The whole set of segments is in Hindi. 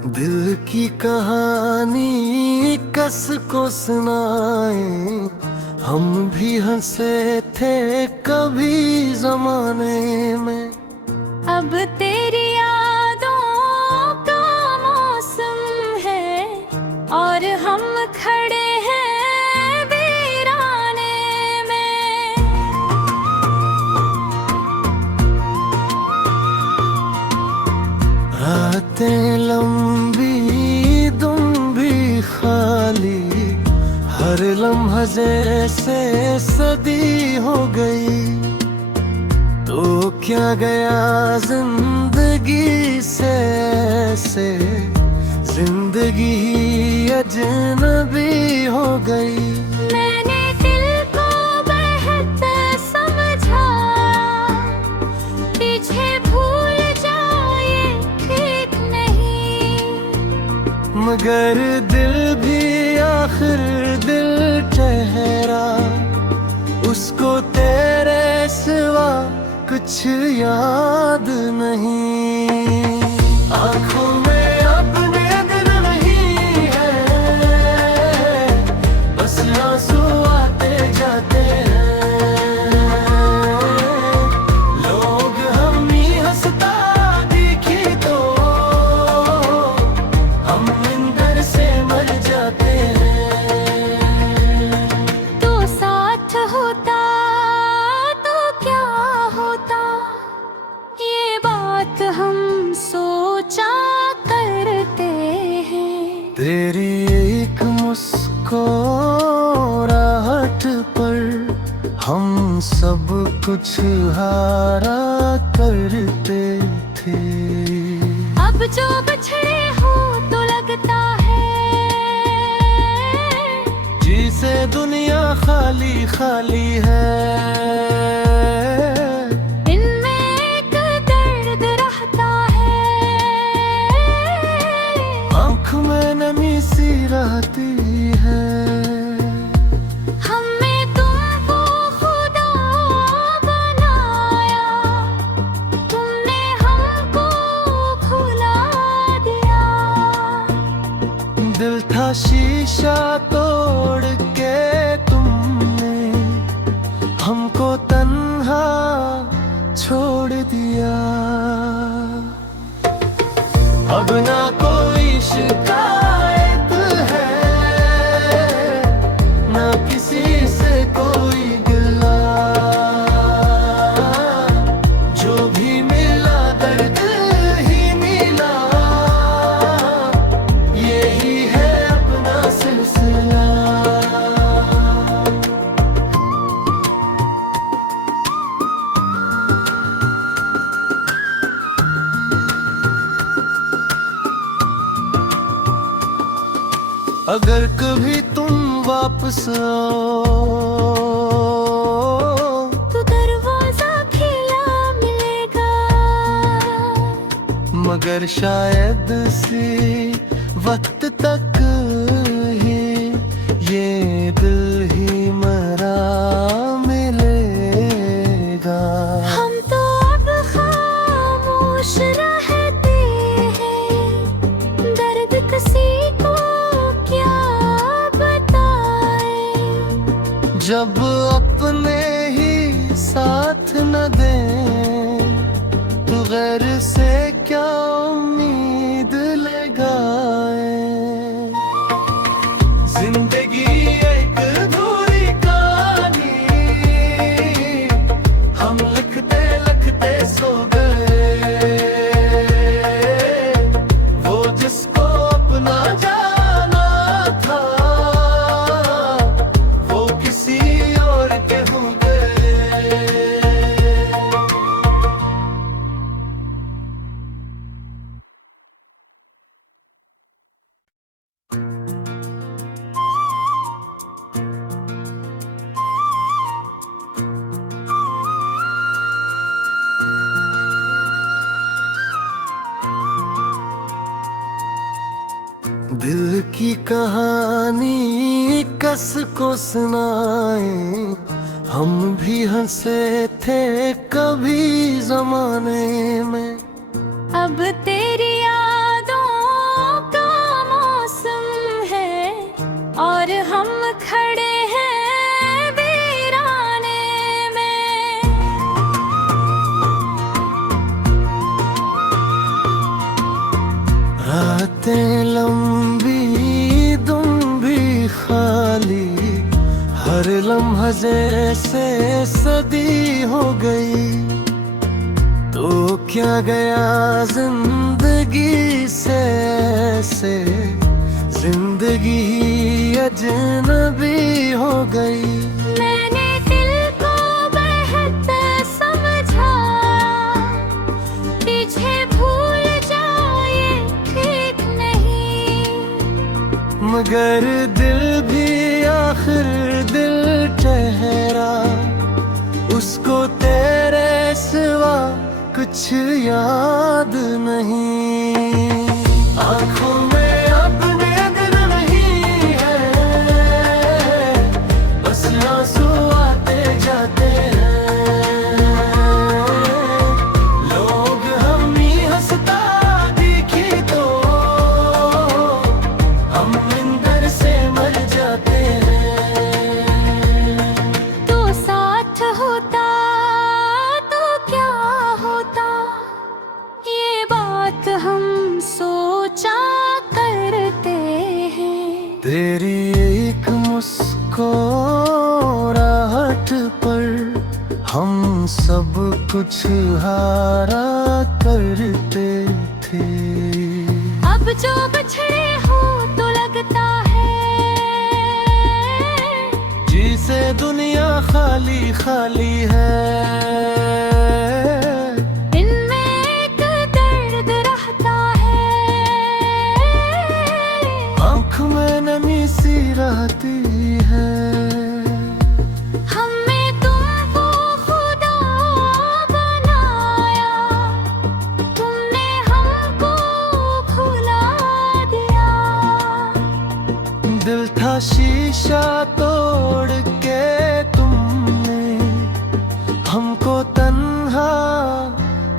दिल की कहानी कस को सुनाए। हम भी हंसे थे कभी जमाने में। अब तेरी यादों का मौसम है और हम खड़े हैं वीराने में। रातें लंबी तुम भी खाली, हर लम्हा जैसे सदी हो गई। तो क्या गया जिंदगी से ऐसे, जिंदगी ही अजनबी हो गई। मैंने दिल को बेहतर समझा, पीछे भूल जाए ठीक नहीं। मगर दिल भी आखिर दिल ठहरा, उसको तेरे सिवा कुछ याद नहीं। आँखों में अपने दिल नहीं है, बस आंसू आते जाते हैं। लोग हम ही हंसता दिखी तो हम अंदर से मर जाते हैं। तो साथ होता तो क्या होता, ये बात हम सोचा करते हैं। तेरी एक मुस्कुराहट पर हम सब कुछ हारा करते थे। अब जो बिछड़े हो तो लगता है जिसे दुनिया खाली खाली है। इनमें एक दर्द रहता है, आँख में नमी सी रहती है। हमें तुमको खुदा बनाया, तुमने हमको खुला दिया। दिल था शीशा तोड़ के तुमने हमको तन्हा छोड़ दिया। अब ना कोई शिकायत है, ना किसी से कोई गिला। जो भी मिला दर्द ही मिला, यही है अपना सिलसिला। अगर कभी तुम वापस आओ तो दरवाजा खिला मिलेगा, मगर शायद इसी वक्त तक ही ये दिल ही मरा मिलेगा। हम तो अब खामोश रहते हैं, दर्द किसी को क्या बताए। जब अपने ही साथ न दें तो गैर से क्या उम्मीद लगाए। जिंदगी एक अधूरी कहानी, हम लिखते लिखते सो गए। वो जिसको अपना जाना था, वो किसी और के हो गए। दिल की कहानी कस को सुनाए। हम भी हंसे थे कभी जमाने में। अब तेरी यादों रातें लंबी तुम भी खाली, हर लम्हा जैसे सदी हो गई। तो क्या गया जिंदगी से ऐसे, जिंदगी ही अजनबी हो गई। मैंने दिल को बेहतर समझा, पीछे भूल जाए ठीक नहीं। मगर दिल भी आखिर दिल ठहरा, उसको तेरे सिवा कुछ याद नहीं। आँखों में अपने दिल नहीं है, बस आंसू आते जाते हैं। लोग हम ही हंसता दिखी तो हम अंदर से मर जाते हैं। तो साथ होता तो क्या होता, ये बात हम सोचा करते हैं। तेरी एक मुस्कुराहट पर हम सब कुछ हारा करते थे। अब जो बिछड़े हो तो लगता है जिसे दुनिया खाली खाली है। इनमें एक दर्द रहता है, आँख में नमी सी रहती है। हमें तुमको खुदा बनाया, तुमने हमको भुला दिया। दिल था शीशा तोड़ के तुमने हमको तन्हा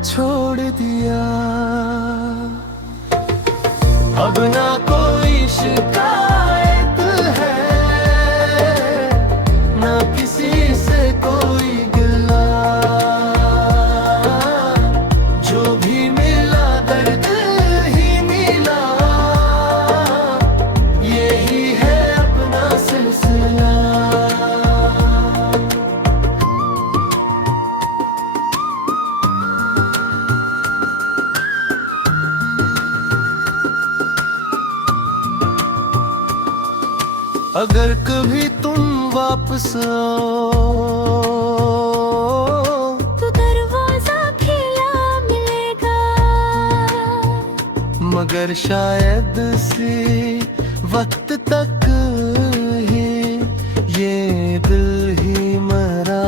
छोड़ दिया। अब ना कोई शिकायत है, ना किसी से कोई गिला। जो भी मिला दर्द ही मिला, यही है अपना सिलसिला। अगर कभी तुम वापस आओ तो दरवाजा खिला मिलेगा, मगर शायद से वक्त तक ही ये दिल ही मरा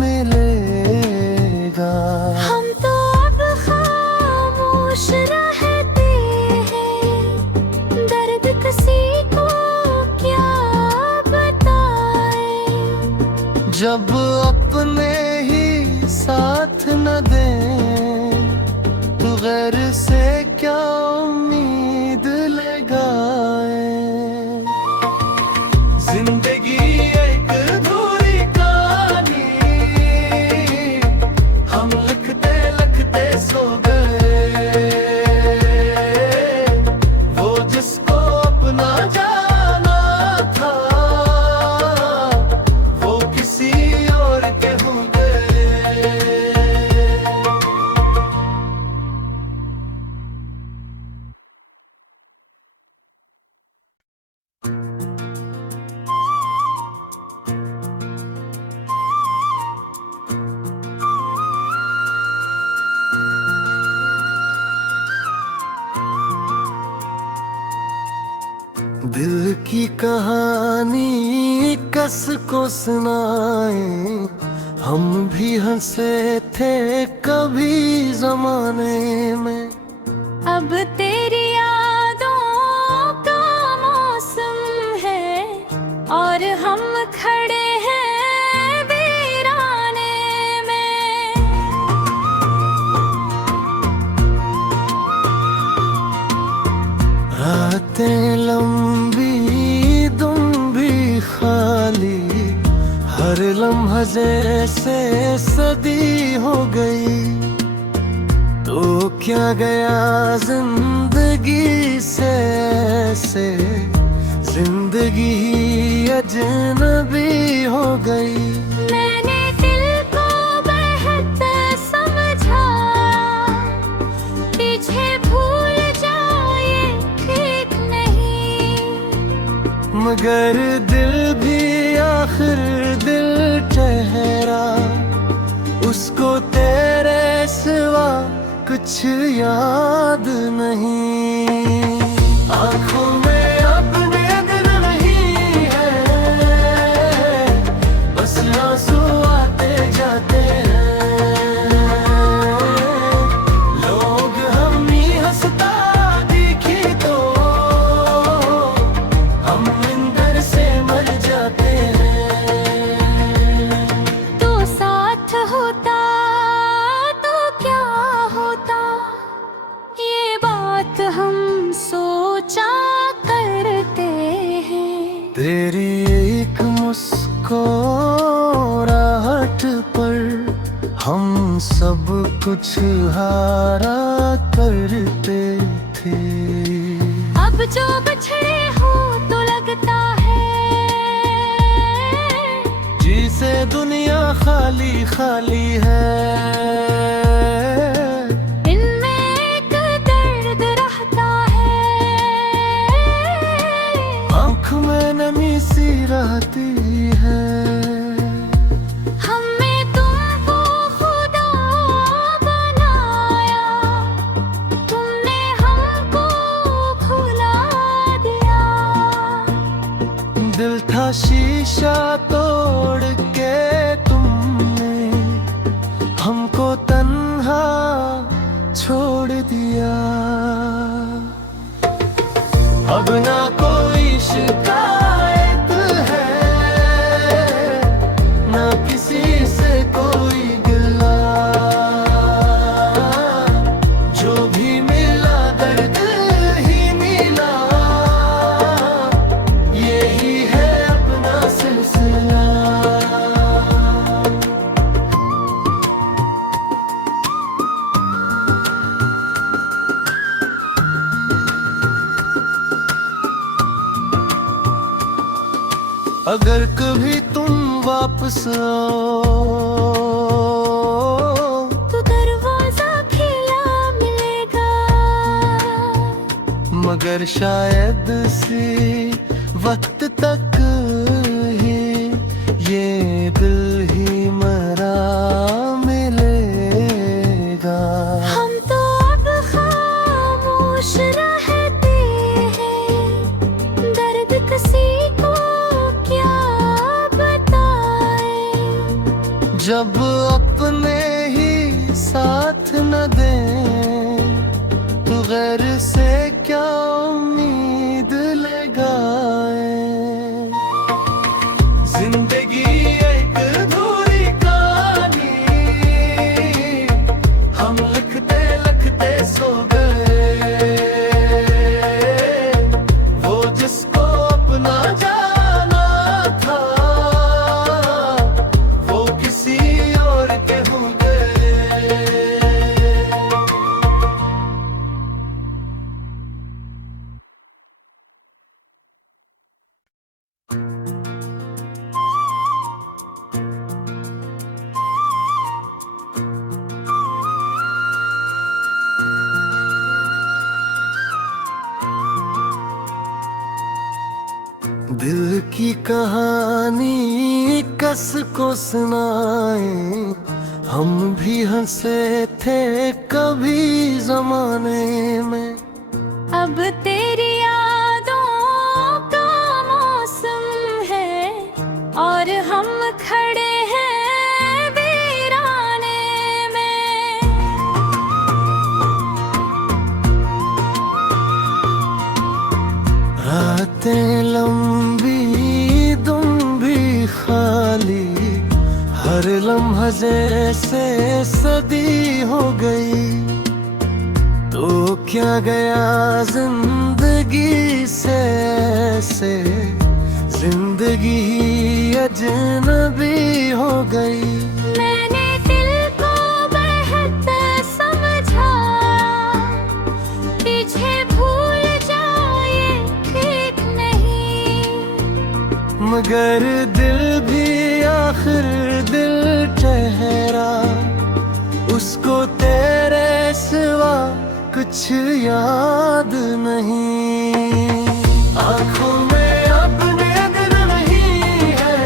मिलेगा। हम तो अब खामोश रहते हैं, दर्द किसी को क्या बताएं। जब अपने ही साथ न दें तो गैर से क्या उम्मीद लगाएं। जिंदगी एक अधूरी कहानी, हम लिखते लिखते सो गए। वो जिसको अपना जाना था, वो किसी और के हो गए। दिल की कहानी कस को सुनाए, हम भी हंसे थे कभी जमाने में। अब तेरी यादों का मौसम है और हम खड़े हैं वीराने में। रातें लंबी तुम भी खाली, हर लम्हा जैसे सदी हो गई। तो क्या गया जिंदगी से जिंदगी ही अजनबी हो गई। मैंने दिल को बेहतर समझा, पीछे भूल जाओ ये ठीक नहीं। मगर दिल भी आखिर दिल ठहरा, उसको तेरे सिवा कुछ याद नहीं। आँखों में अपने दिल नहीं है, बस आंसू आते जाते हैं। लोग हमें हंसता दिखी तो हम अंदर से मर जाते हैं। तो साथ होता तो क्या होता, ये बात हम सोचा करते हैं। तेरी एक मुस्कुराहट पर हम सब कुछ हारा करते थे। अब जो बिछड़े हो तो लगता है जिसे दुनिया खाली खाली है। इनमें एक दर्द रहता है, आँख में नमी सी रहती है। हमें तुमको खुदा बनाया, तुमने हमको भुला दिया। दिल था शीशा तोड़ के तुमने हमको तन्हा छोड़ दिया। अब ना कोई शिकायत है, ना किसी से कोई गिला। जो भी मिला दर्द ही मिला, यही है अपना सिलसिला। अगर कभी तुम वापस आओ तो दरवाजा खिला मिलेगा, मगर शायद सी वक्त तक ही ये दिल ही मरा मिलेगा। हम तो अब खामोश रहते हैं, दर्द किसी को क्या बताएं। जब अपने ही साथ न दें तो गैर से क्या उम्मीद लगाएं। जिंदगी एक अधूरी कहानी, हम लिखते लिखते सो गए। वो जिसको अपना जाना था, वो किसी और के हो गए। दिल की कहानी कस को सुनाए, हम भी हंसे थे कभी जमाने में। अब तेरी यादों का मौसम है और हम खड़े हैं वीराने में। रातें लंबी तुम भी खाली, हर लम्हा जैसे सदी हो गई। तो क्या गया जिंदगी से ऐसे, जिंदगी ही अजनबी हो गई। मैंने दिल को बेहतर समझा, पीछे भूल जाओ ये मगर दिल भी आखिर दिल ठहरा, उसको तेरे सिवा कुछ याद नहीं। आँखों में अपने दिल नहीं है,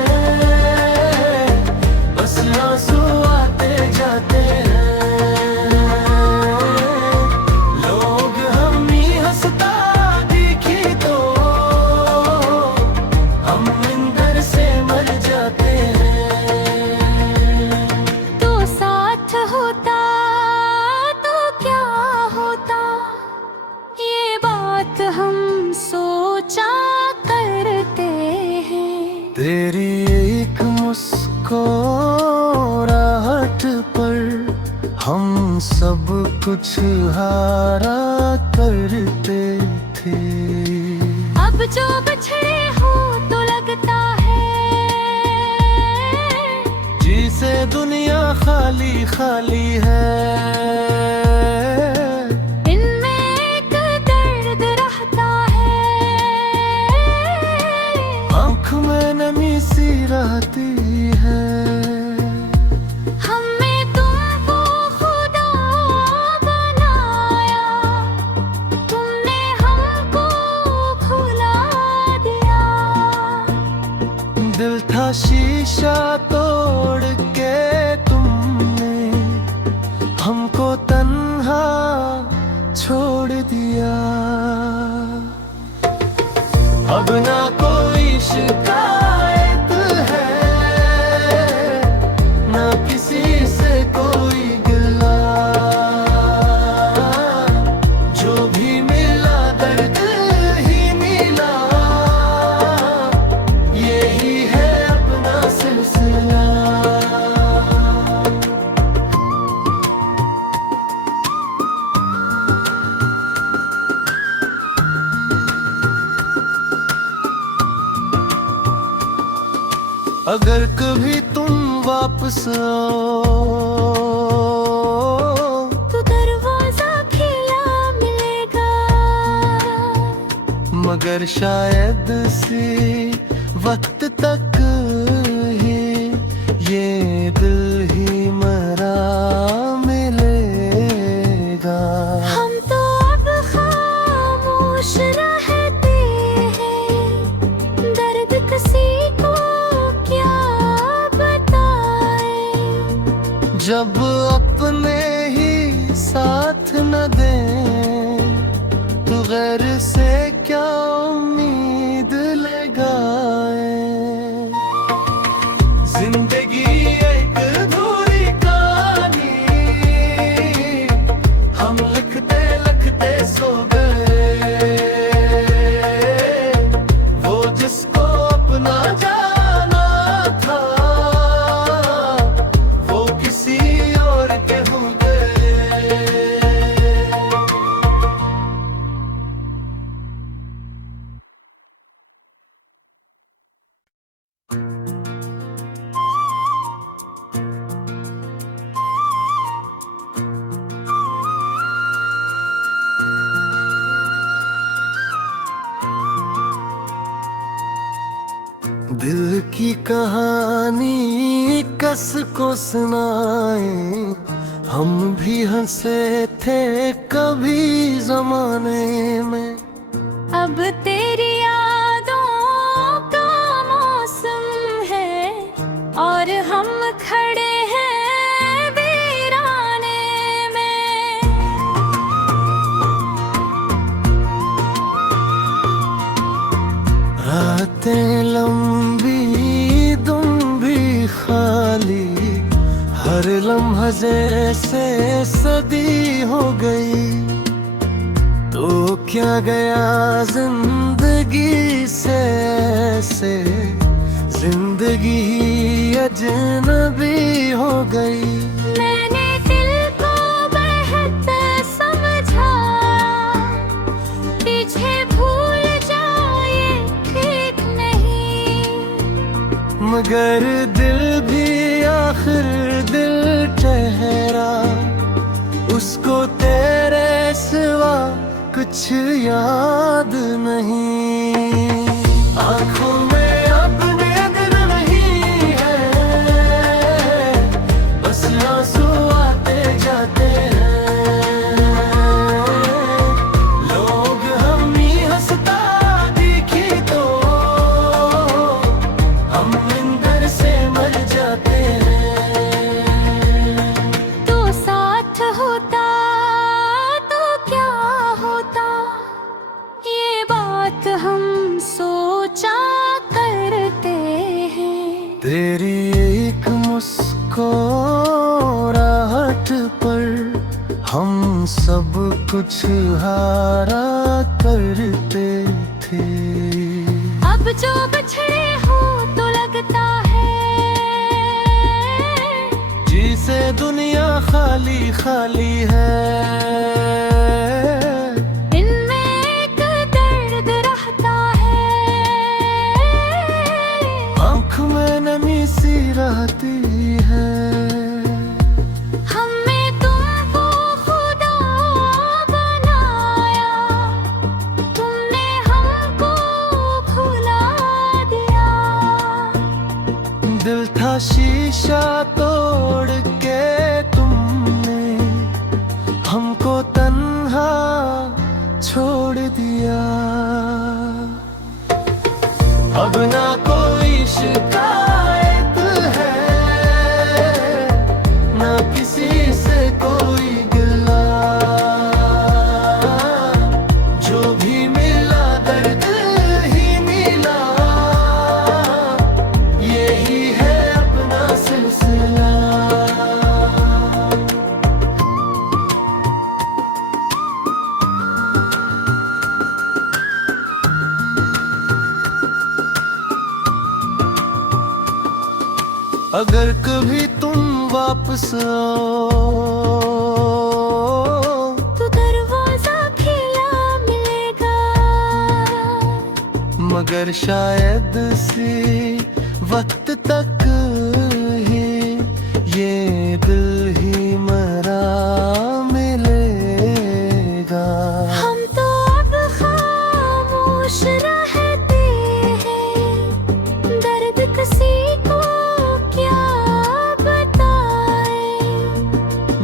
बस आंसू आते जाते हैं। लोग हमें हंसता दिखी तो हम अंदर से मर जाते हैं। तो साथ होता तो क्या होता, ये बात हम सोचा करते हैं। तेरी एक मुस्कुराहट पर हम सब कुछ हारा करते थे। अब जो बिछड़े हो तो लगता है जिसे दुनिया खाली खाली है। इनमें एक दर्द रहता है, आँख में नमी सी रहती है। हमें तुमको खुदा बनाया, तुमने हमको खुला दिया। दिल था शीशा तोड़ के तुमने हमको तन्हा छोड़ दिया। अब ना कोई शिकायत है, ना किसी से कोई गिला। जो भी मिला दर्द ही मिला, यही है अपना सिलसिला। अगर कभी तुम वापस आओ तो दरवाजा खिला मिलेगा, मगर शायद सी वक्त तक ही ये दिल ही मरा मिलेगा। हम तो अब खामोश रहते हैं, दर्द किसी को क्या बताएं। जब अपने ही साथ न दें तो गैर से क्या उम्मीद लगाएं। जिंदगी एक अधूरी कहानी, हम लिखते लिखते सो गए। वो जिसको अपना जाना था, वो किसी और के हो गए। दिल की कहानी कस को सुनाए, हम भी हंसे थे कभी जमाने में। अब तेरी यादों का मौसम है और हम खड़े हैं वीराने में। रातें लंबी तुम भी खाली, हर लम्हा जैसे सदी हो गई। तो क्या गया जिंदगी से ऐसे, जिंदगी ही अजनबी हो गई। मैंने दिल को बेहतर समझा, पीछे भूल जाए ठीक नहीं। मगर दिल भी आखिर दिल ठहरा, उसको तेरे सिवा कुछ याद नहीं। आँखों में अपने बात हम सोचा करते हैं। तेरी एक मुस्कुराहट पर हम सब कुछ हारा करते थे। अब जो बिछड़े हो तो लगता है जिसे दुनिया खाली खाली है। इनमें एक दर्द रहता है, आँख में नमी सी रहती है। हमें तुमको खुदा बनाया, तुमने हमको भुला दिया। दिल था शीशा तोड़ के तुमने हमको तन्हा छोड़ दिया। अब ना कोई शिकायत है, ना किसी से कोई गिला। जो भी मिला दर्द ही मिला, यही है अपना सिलसिला। अगर कभी तुम वापस आओ तो दरवाजा खिला मिलेगा, मगर शायद सी वक्त तक ही ये दिल ही मरा मिलेगा। हम तो अब खामोश रहते हैं, दर्द किसी को क्या बताएं।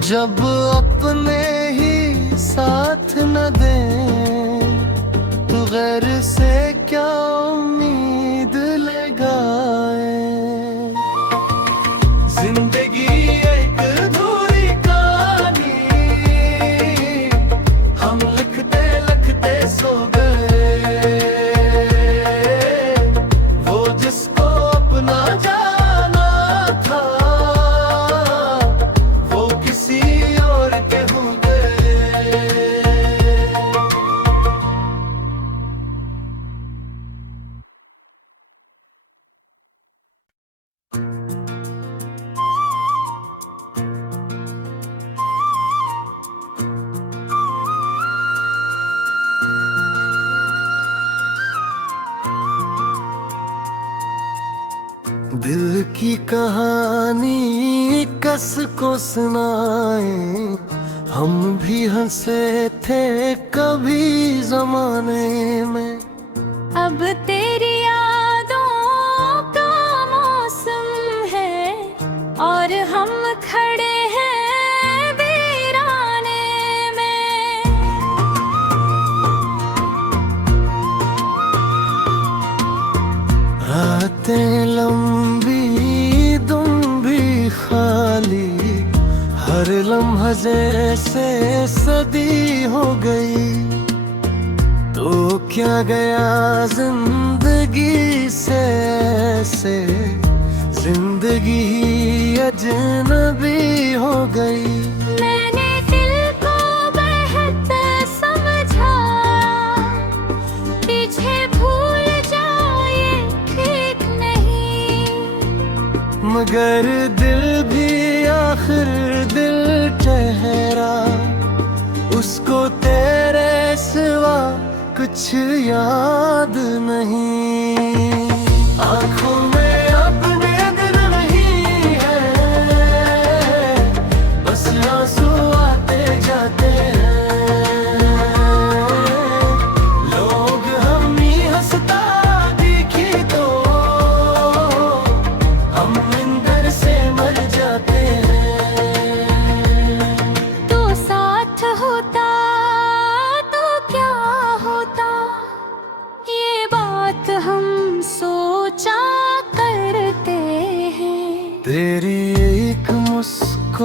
जब अपने ही साथ न दें तो गैर से क्या उम्मीद लगाएं। जिंदगी एक अधूरी कहानी, हम लिखते लिखते सो गए। वो जिसको अपना जाना था, वो किसी और के हो गए। दिल की कहानी कस को सुनाए, हम भी हंसे थे कभी जमाने में। अब तेरी यादों का मौसम है और हम खड़े हैं वीराने में। रातें लंबी तुम भी खाली, हर लम्हा जैसे सदी हो गई। तो क्या गया जिंदगी से ऐसे, जिंदगी ही अजनबी हो गई। मैंने दिल को बेहतर समझा, पीछे भूल जाओ ये ठीक नहीं। मगर दिल भी आखिर दिल ठहरा, उसको तेरे सिवा कुछ याद नहीं। आँखों में अपने दिल नहीं है, बस आंसू आते जाते हैं। लोग हमें हंसता दिखी तो हम अंदर से मर जाते हैं। तो साथ होता तो क्या होता, ये बात हम सोचा करते हैं। तेरी एक मुस्कुराहट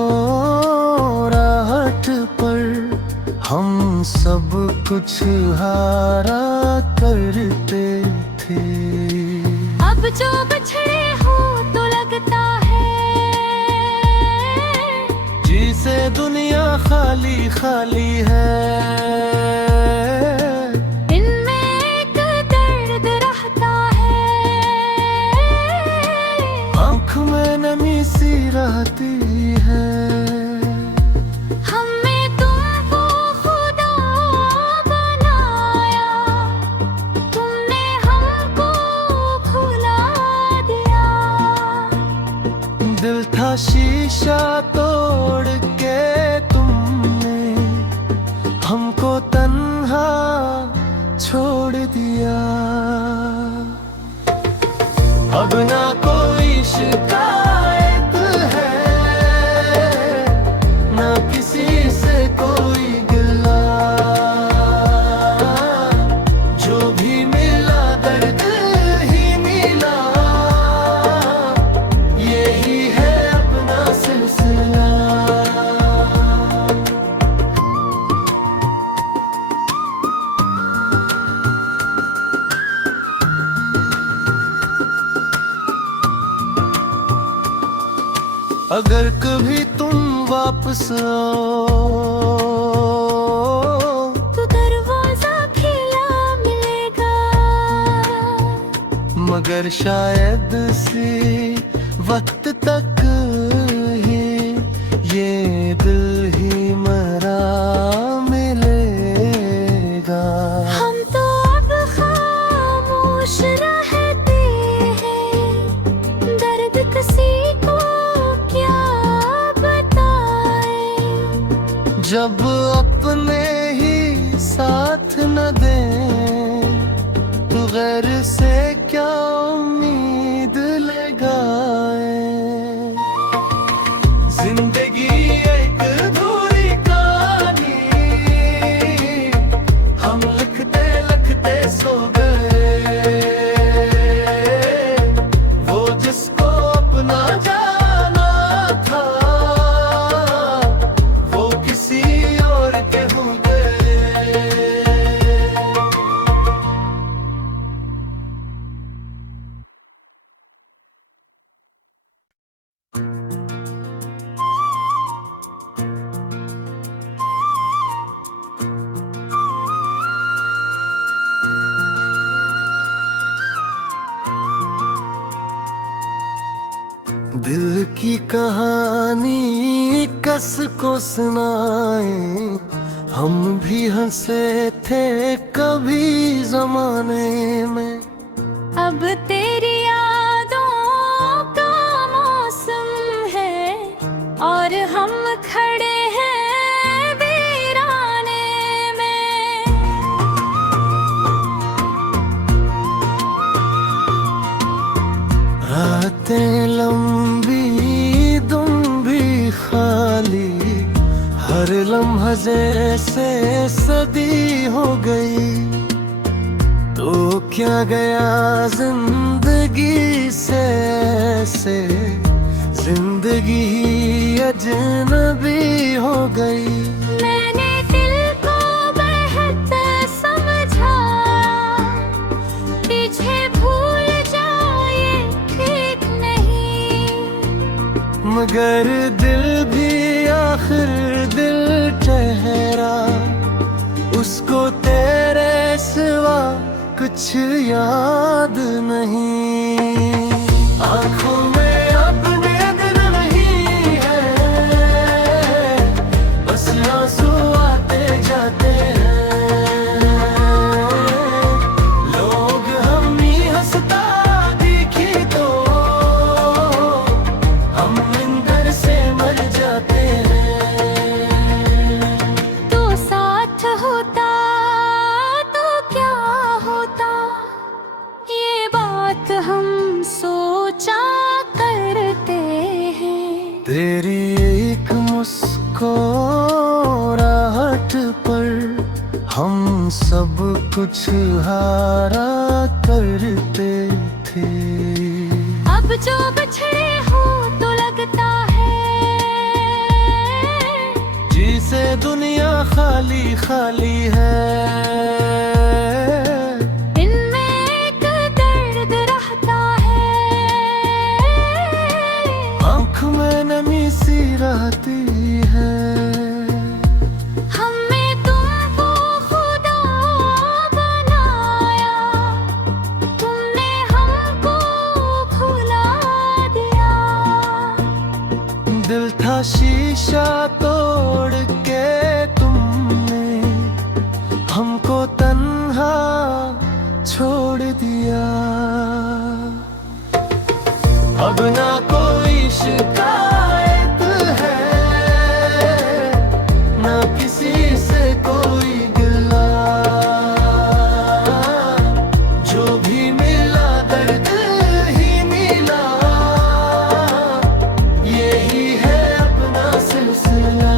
पर हम सब कुछ हारा करते थे। अब जो बिछड़े हो तो लगता है जिसे दुनिया खाली खाली है। इनमें एक दर्द रहता है, आँख में नमी सी रहती है। हमें तुमको खुदा बनाया, तुमने हमको भुला दिया। दिल था शीशा तोड़ के तुमने हमको तन्हा छोड़ दिया। अब ना कोई शिकायत है, ना किसी से कोई गिला। जो भी मिला दर्द ही मिला, यही है अपना सिलसिला। अगर कभी तुम वापस आओ तो दरवाजा खिला मिलेगा, मगर शायद सी वक्त तक ही ये दिल ही मरा मिलेगा। हम तो अब खामोश रहते हैं, दर्द किसी को क्या बताए। जब अपने ही साथ न दें तो गैर से क्या उम्मीद लगाए। जिंदगी एक अधूरी कहानी, हम लिखते लिखते सो गए। वो जिसको अपना जाना था, वो किसी और के हो गए। दिल की कहानी कस को सुनाए, हम भी हंसे थे कभी जमाने में। अब तेरी यादों का मौसम है और हम खड़े हैं वीराने में। रातें लंबी तुम भी खाली, हर लम्हा जैसे सदी हो गई। तो क्या गया जिंदगी से ऐसे, जिंदगी ही अजनबी हो गई। मैंने दिल को बेहतर समझा, पीछे भूल जाए ठीक नहीं। मगर दिल भी आखिर दिल ठहरा, उसको तेरे सिवा कुछ याद नहीं। आँखों में अपने दिल नहीं है, बस आंसू आते जाते हैं। लोग हम ही हंसता दिखी तो हम अंदर से मर जाते हैं। तो साथ होता तो क्या होता, ये बात हम सोचा करते हैं। तेरी एक मुस्कुराहट पर हम सब कुछ हारा करते थे। अब जो बिछड़े हो तो लगता है जिसे दुनिया खाली खाली है। अब ना कोई शिकायत है, ना किसी से कोई गिला। जो भी मिला दर्द ही मिला, यही है अपना सिलसिला।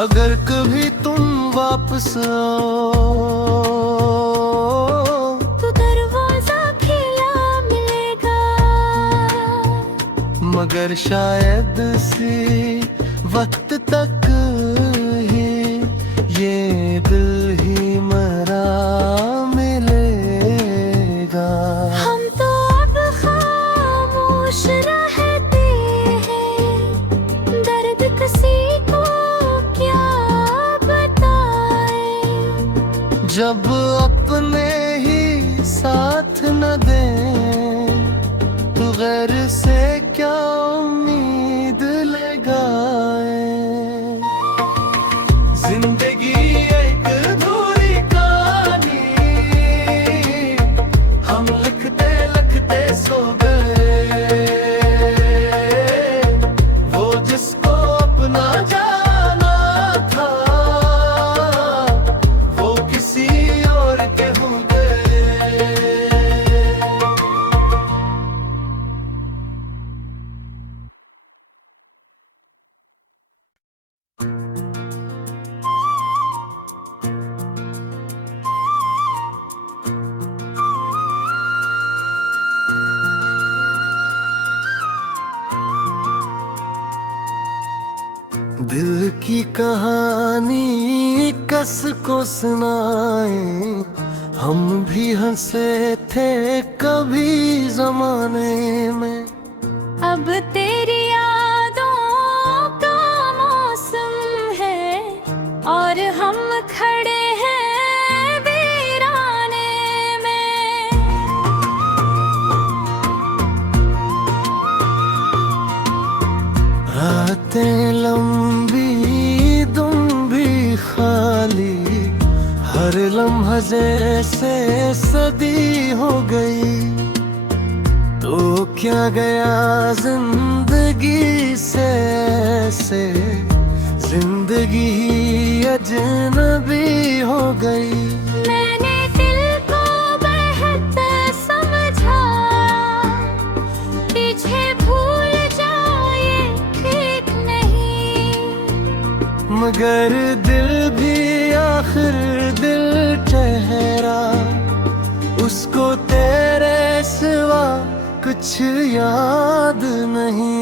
अगर कभी तुम वापस आओ तो दरवाजा खिला मिलेगा, मगर शायद इसी वक्त तक ही ये दिल ही मरा मिलेगा। हम तो अब खामोश रहते हैं, दर्द किसी को क्या बताए। जब अपने ही साथ न दें तो गैर से क्या उम्मीद लगाए। जिंदगी एक अधूरी कहानी, हम लिखते लिखते सो गए। वो जिसको अपना जाना था, वो किसी और के हो गए। दिल की कहानी कस को सुनाए, हम भी हंसे थे कभी जमाने में। अब तेरी यादों का मौसम है और हम खड़े हैं वीराने में। रातें लंबी तुम भी खाली, हर लम्हा जैसे सदी हो गई। तो क्या गया जिंदगी से ऐसे, जिंदगी ही अजनबी हो गई। मैंने दिल को बेहतर समझा, पीछे भूल जाओ ये ठीक नहीं। मगर दिल भी आखिर दिल ठहरा, उसको तेरे सिवा कुछ याद नहीं।